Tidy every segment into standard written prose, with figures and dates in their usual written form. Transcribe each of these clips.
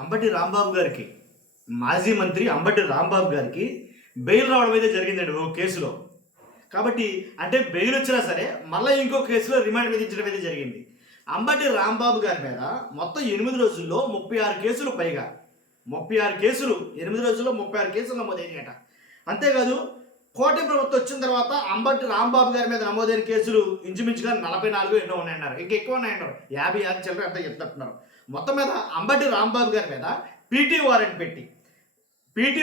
అంబటి రాంబాబు గారికి, మాజీ మంత్రి అంబటి రాంబాబు గారికి బెయిల్ రావడం అయితే జరిగిందండి ఓ కేసులో. కాబట్టి అంటే బెయిల్ వచ్చినా సరే మళ్ళీ ఇంకో కేసులో రిమాండ్ విధించడం అయితే జరిగింది. అంబటి రాంబాబు గారి మీద మొత్తం 8 రోజుల్లో 36 కేసులు పైగా 36 కేసులు 8 రోజుల్లో 36 కేసులు నమోదైనట. అంతేకాదు కూటమి ప్రభుత్వం వచ్చిన తర్వాత అంబటి రాంబాబు గారి మీద నమోదైన కేసులు ఇంచుమించుగా 44 ఎన్నో ఉన్నాయన్నారు. ఇంకా ఎక్కువ ఉన్నాయన్నారు. 56 చిల్లర ఎంత చెప్తున్నారు. మొత్తం మీద అంబటి రాంబాబు గారి మీద పీటీ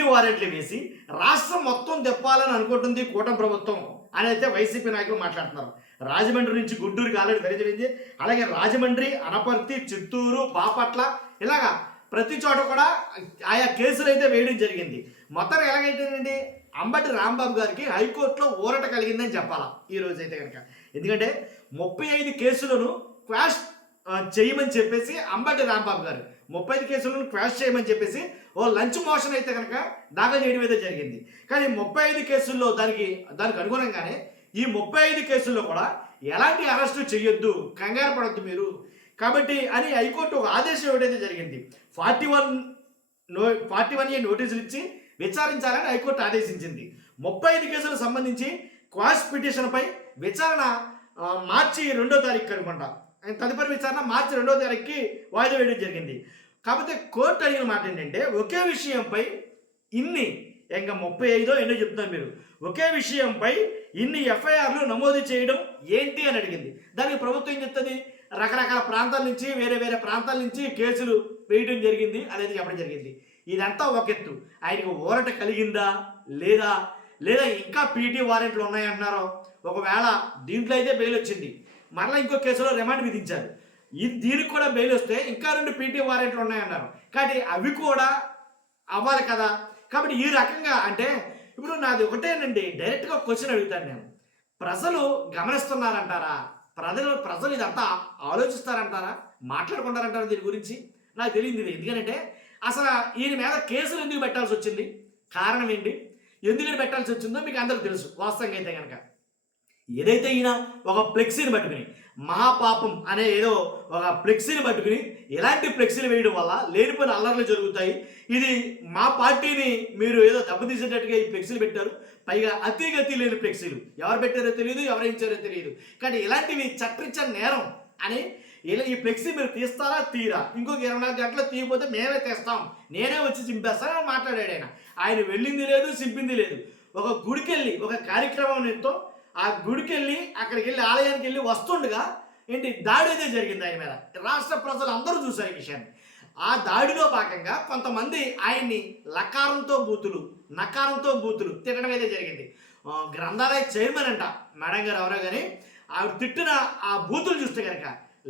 వారెంట్లు వేసి రాష్ట్రం మొత్తం తెప్పాలని అనుకుంటుంది కూటమి ప్రభుత్వం అని అయితే వైసీపీ నాయకులు మాట్లాడుతున్నారు. రాజమండ్రి నుంచి గుంటూరుకి ఆల్రెడీ దరిచేరింది. అలాగే రాజమండ్రి, అనపర్తి, చిత్తూరు, బాపట్ల ఇలాగా ప్రతి చోట కూడా ఆయా కేసులు అయితే వేయడం జరిగింది. మొత్తం ఎలాగైతేనండి అంబటి రాంబాబు గారికి హైకోర్టులో ఊరట కలిగిందని చెప్పాలా ఈ రోజు అయితే కనుక. ఎందుకంటే 35 కేసులను క్వాష్ చేయమని చెప్పేసి అంబటి రాంబాబు గారు 35 కేసులను క్వాష్ చేయమని చెప్పేసి ఓ లంచ్ మోషన్ అయితే కనుక దాఖలు చేయడం అయితే జరిగింది. కానీ 35 కేసుల్లో దానికి అనుగుణంగానే ఈ 35 కేసుల్లో కూడా ఎలాంటి అరెస్టు చేయొద్దు, కంగారు పడొద్దు మీరు కాబట్టి అని హైకోర్టు ఒక ఆదేశం ఇవ్వడం జరిగింది. 41A నోటీసులు ఇచ్చి విచారించాలని హైకోర్టు ఆదేశించింది. 35 కేసులకు సంబంధించి క్వాష్ పిటిషన్పై విచారణ మార్చి 2వ తారీఖు అనుకుంటా. తదుపరి విచారణ మార్చి 2వ తారీఖుకి వాయిదా వేయడం జరిగింది. కాకపోతే కోర్టు అడిగిన మాట ఏంటంటే ఒకే విషయంపై ఇన్ని ఇంకా 35 ఎన్నో చెప్తున్నారు మీరు, ఒకే విషయంపై ఇన్ని ఎఫ్ఐఆర్లు నమోదు చేయడం ఏంటి అని అడిగింది. దానికి ప్రభుత్వం ఏం చెప్తుంది, రకరకాల ప్రాంతాల నుంచి వేరే ప్రాంతాల నుంచి కేసులు వేయడం జరిగింది అనేది చెప్పడం జరిగింది. ఇదంతా ఒక ఎత్తు. ఆయనకు ఊరట కలిగిందా లేదా ఇంకా పీటీ వారెంట్లు ఉన్నాయంటున్నారో, ఒకవేళ దీంట్లో అయితే బెయిల్ వచ్చింది, మరలా ఇంకో కేసులో రిమాండ్ విధించారు, దీనికి కూడా బెయిల్ వస్తే ఇంకా 2 పీటీ వారెంట్లు ఉన్నాయన్నారు. కాబట్టి అవి కూడా అవ్వాలి కదా. కాబట్టి ఈ రకంగా అంటే ఇప్పుడు నాది ఒకటేనండి, డైరెక్ట్గా క్వశ్చన్ అడుగుతాను నేను. ప్రజలు గమనిస్తున్నారంటారా? ప్రజలు ఇదంతా ఆలోచిస్తారంటారా? మాట్లాడుకుంటారంటారా దీని గురించి? నాకు తెలియదు. ఎందుకంటే అసలు ఈయన మీద కేసులు ఎందుకు పెట్టాల్సి వచ్చింది, కారణం ఏంటి, ఎందుకని పెట్టాల్సి వచ్చిందో మీకు అందరికీ తెలుసు. వాస్తవంగా అయితే కనుక ఏదైతే ఈయన ఒక ఫ్లెక్సీని పట్టుకుని మహాపాపం అనే ఏదో ఒక ఫ్లెక్సీని పట్టుకుని ఇలాంటి ఫ్లెక్సీలు వేయడం వల్ల లేనిపోయిన అల్లర్లు జరుగుతాయి, ఇది మా పార్టీని మీరు ఏదో దెబ్బతీసేటట్టుగా ఈ ఫ్లెక్సీలు పెట్టారు, పైగా అతిగతి లేని ఫ్లెక్సీలు, ఎవరు పెట్టారో తెలియదు, ఎవరు ఇచ్చారో తెలియదు, కానీ ఇలాంటివి చట్టించిన నేరం అని ఈ ఫ్లెక్సీ మీరు తీస్తారా తీరా, ఇంకొక 24 గంటలు తీయకపోతే మేమే తెస్తాం, నేనే వచ్చి చింపేస్తానని మాట్లాడాడు. ఆయన వెళ్ళింది లేదు, చింపింది లేదు. ఒక గుడికి వెళ్ళి ఒక కార్యక్రమం ఎంతో ఆ గుడికి వెళ్ళి అక్కడికి వెళ్ళి ఆలయానికి వెళ్ళి వస్తుండగా దాడి అయితే జరిగింది ఆయన మీద. రాష్ట్ర ప్రజలు అందరూ చూశారు ఈ విషయాన్ని. ఆ దాడిలో భాగంగా కొంతమంది ఆయన్ని నకారంతో బూతులు తిట్టడం అయితే జరిగింది. గ్రంథాలయ చైర్మన్ అంట మేడం గారు ఎవరో కానీ ఆవిడ తిట్టిన ఆ బూతులు చూస్తే కనుక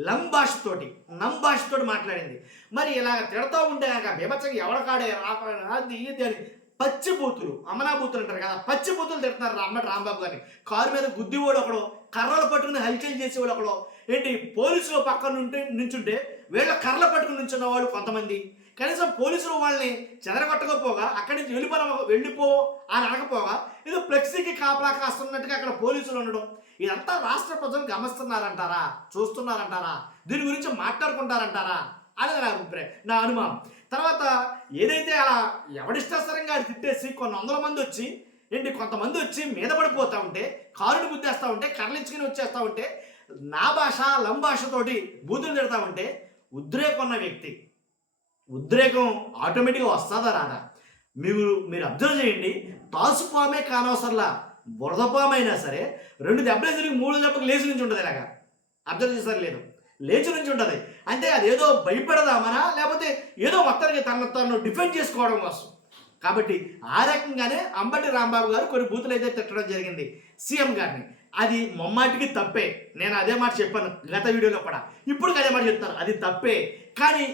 నంభాషతోటి మాట్లాడింది. మరి ఇలా తిడతా ఉంటే కనుక బీభత్సంగా ఎవడకాడే అది అని పచ్చి బూతులు, అమనా బూతులు అంటారు కదా, పచ్చి బూతులు తిడుతున్నారు అంబటి రాంబాబు గారిని. కారు మీద గుద్దివాడు ఒకడు, కర్రలు పట్టుకుని హల్చల్ చేసేవాడు ఒకడు, పోలీసులు పక్కన నుంచుంటే వీళ్ళ కర్రలు పట్టుకుని నుంచున్న వాళ్ళు కొంతమంది. కనీసం పోలీసులు వాళ్ళని చెదరగొట్టకపోగా అక్కడి నుంచి వెళ్ళిపో అని అనకపోగా ఏదో ఫ్లెక్సీకి కాపలా కాస్తున్నట్టుగా అక్కడ పోలీసులు ఉండడం, ఇదంతా రాష్ట్ర ప్రజలు గమనిస్తున్నారంటారా, చూస్తున్నారంటారా, దీని గురించి మాట్లాడుకుంటారంటారా అనేది నా అనుమానం. తర్వాత ఏదైతే అలా ఎవడిష్టసరంగా అది తిట్టేసి కొన్ని వందల మంది వచ్చి కొంతమంది వచ్చి మీద పడిపోతూ ఉంటే, కారుని గుద్దేస్తూ ఉంటే, కర్రలించుకుని వచ్చేస్తూ ఉంటే, నా భాష లంభాషతోటి బూతులు తిడతా ఉంటే ఉద్రేకం ఉన్న వ్యక్తి ఉద్రేకం ఆటోమేటిక్గా వస్తుందా రాదా? మీరు అబ్జర్వ్ చేయండి. తాసుపామే కానవసరలా బురదపామైనా సరే 2 దెబ్బలు తిరిగి 3 దెబ్బకి లేచి నుంచి ఉంటుంది. ఇలాగా అబ్జర్వ్ చేస్తారు లేదు, లేచి నుంచి ఉంటుంది. అంటే అదేదో భయపడదామనా లేకపోతే ఏదో మొత్తానికి తను డిఫెండ్ చేసుకోవడం కోసం. కాబట్టి ఆ రకంగానే అంబటి రాంబాబు గారు కొన్ని బూతులు అయితే తిట్టడం జరిగింది సీఎం గారిని. అది మొమ్మాటికి తప్పే. నేను అదే మాట చెప్పాను గత వీడియోలో కూడా, ఇప్పుడు అదే మాట చెప్తాను, అది తప్పే. కానీ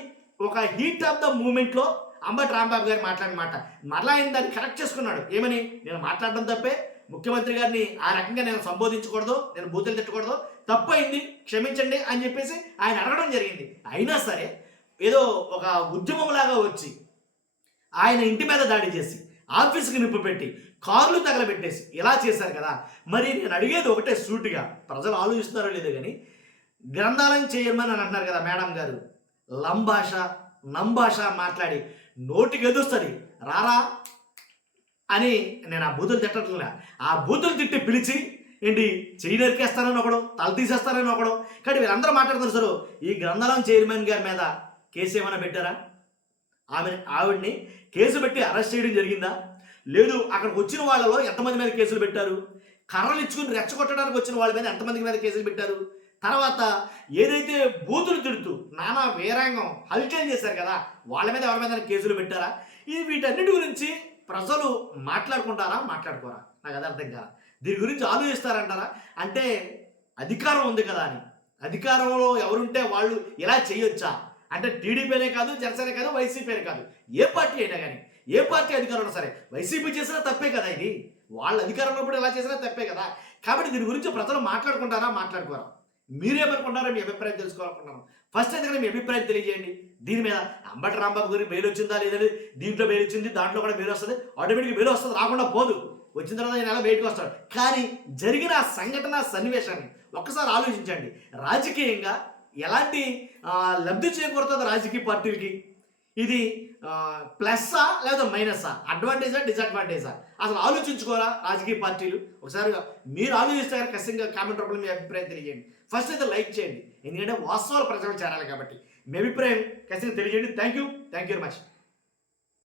ఒక హీట్ ఆఫ్ ద మూమెంట్లో అంబటి రాంబాబు గారు మాట్లాడిన మాట మరలా ఆయన దాన్ని కరెక్ట్ చేసుకున్నాడు. ఏమని, నేను మాట్లాడడం తప్పే, ముఖ్యమంత్రి గారిని ఆ రకంగా నేను సంబోధించకూడదు, నేను బూతులు తిట్టకూడదు, తప్పైంది క్షమించండి అని చెప్పేసి ఆయన అడగడం జరిగింది. అయినా సరే ఏదో ఒక ఉద్యమంలాగా వచ్చి ఆయన ఇంటి మీద దాడి చేసి, ఆఫీస్కి నిప్పు పెట్టి, కార్లు తగలబెట్టేసి ఇలా చేశారు కదా. మరి నేను అడిగేది ఒకటే సూటిగా, ప్రజలు ఆలోచిస్తున్నారో లేదో కానీ గ్రంథాలయం చైర్మన్ అని అంటున్నారు కదా మేడం గారు, లంభాష నంభాష మాట్లాడి నోటికి ఎదుస్తుంది రారా అని నేను ఆ బూతులు తిట్టట్లే, ఆ బూతులు తిట్టి పిలిచి ఏంటి చెయ్యి నరికేస్తానని ఒకడు, తల తీసేస్తానని ఒకడు. కానీ వీళ్ళందరూ మాట్లాడుతున్నారు సార్, ఈ గ్రంథాలయం చైర్మన్ గారి మీద కేసు ఏమైనా పెట్టారా? ఆవిడ్ని కేసు పెట్టి అరెస్ట్ చేయడం జరిగిందా? లేదు. అక్కడికి వచ్చిన వాళ్ళలో ఎంతమంది మీద కేసులు పెట్టారు? కర్రలు ఇచ్చుకుని రెచ్చగొట్టడానికి వచ్చిన వాళ్ళ మీద ఎంతమంది మీద కేసులు పెట్టారు? తర్వాత ఏదైతే బూతులు తిడుతూ నానా వీరాంగం హల్చల్ చేశారు కదా, వాళ్ళ మీద ఎవరి మీద కేసులు పెట్టారా? వీటన్నిటి గురించి ప్రజలు మాట్లాడుకుంటారా, మాట్లాడుకోరా? నాకు అది అర్థం కాదా. దీని గురించి ఆలోచిస్తారంటారా? అంటే అధికారం ఉంది కదా అని, అధికారంలో ఎవరుంటే వాళ్ళు ఇలా చేయొచ్చా అంటే టీడీపీనే కాదు, జనసేన కాదు, వైసీపీనే కాదు, ఏ పార్టీ అయినా కానీ, ఏ పార్టీ అధికారంలో సరే వైసీపీ చేసినా తప్పే కదా, ఇది వాళ్ళ అధికారంలో కూడా ఇలా చేసినా తప్పే కదా. కాబట్టి దీని గురించి ప్రజలు మాట్లాడుకుంటారా, మాట్లాడుకోరా? మీరేమనుకుంటారో మీ అభిప్రాయం తెలుసుకోవాలనుకుంటున్నాను. ఫస్ట్ ఎందుకంటే మీ అభిప్రాయం తెలియజేయండి. దీని మీద అంబటి రాంబాబు గారికి బెయిల్ వచ్చిందా లేదని, దీంట్లో బెయిల్ వచ్చింది, దాంట్లో కూడా బెయిల్ వస్తుంది, ఆటోమేటిక్గా బెయిల్ వస్తుంది, రాకుండా పోదు, వచ్చిన తర్వాత ఆయన ఎలా బయటకు వస్తాడు. కానీ జరిగిన సంఘటన సన్నివేశాన్ని ఒక్కసారి ఆలోచించండి. రాజకీయంగా ఎలాంటి లబ్ధి చేకూరుతుంది రాజకీయ పార్టీలకి? ఇది ప్లస్సా లేదా మైనస్సా, అడ్వాంటేజా డిసడ్వాంటేజా? అసలు ఆలోచించుకోరా రాజకీయ పార్టీలు? ఒకసారి మీరు ఆలోచిస్తే ఖచ్చితంగా కామెంట్ రూపంలో మీ అభిప్రాయం తెలియజేయండి. ఫస్ట్ అయితే లైక్ చేయండి, ఎందుకంటే వాస్తవాలు ప్రజలకు చేరాలి కాబట్టి. మీ అభిప్రాయం ఖచ్చితంగా తెలియజేయండి. Thank you very much.